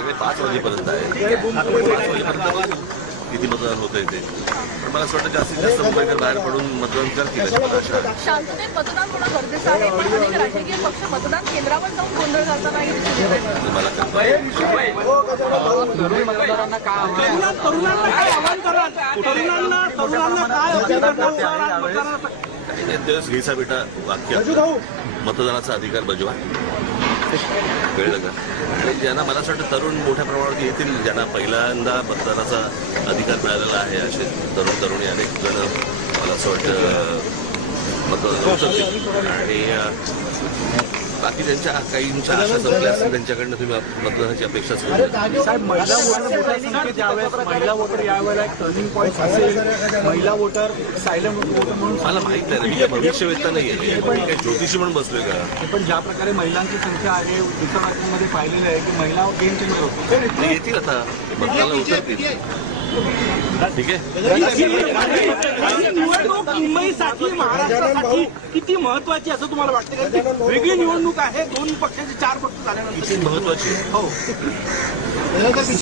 आपल्याकडे 5 वाजेपर्यंत आहे. 5 वाजेपर्यंत किती मतदान होतंय ते. पण मला असं वाटतं जास्तीत जास्त मुंबईकर बाहेर पडून मतदान करतील अशी मला आशा आहे. शांततेत मतदान होणं गरजेचं आहे, पण अनेक राजकीय पक्ष मतदान केंद्रावर जाऊन गोंधळ घालतानाही दिसून येत आहे. मला दिवस घ्यायचा बेटा वाक्य मतदानाचा अधिकार बजवा. कळलं का? आणि ज्यांना मला असं वाटतं तरुण मोठ्या प्रमाणात येतील, ज्यांना पहिल्यांदा मतदानाचा अधिकार मिळालेला आहे असे तरुण तरुणी अनेक जण मला असं वाटतं मतदान उतरतील. आणि बाकी त्यांच्या काहींच्या आशा संपल्या असतील त्यांच्याकडनं तुम्ही मतदानाची अपेक्षा साहेब, महिला वोटर ज्यावेळेस महिला वोटर यावेळेला एक टर्निंग पॉईंट असेल, महिला वोटर सायलेंट वोटर म्हणून मला माहित नाही. मी भविष्यवेत्ता नाही आहे, पण काही ज्योतिषी म्हणून बसलोय का? पण ज्या प्रकारे महिलांची संख्या आहे दिवसामध्ये पाहिलेलं आहे की महिला गेम चेंजर होते, ते येतील आता मतदानाला उतरतील. ठीक आहे. निवडणूक मुंबईसाठी महाराष्ट्रासाठी किती महत्वाची असं तुम्हाला वाटतं? कारण वेगळी निवडणूक आहे, 2 पक्षाचे 4 पक्ष झाल्यानंतर किती महत्वाची हो.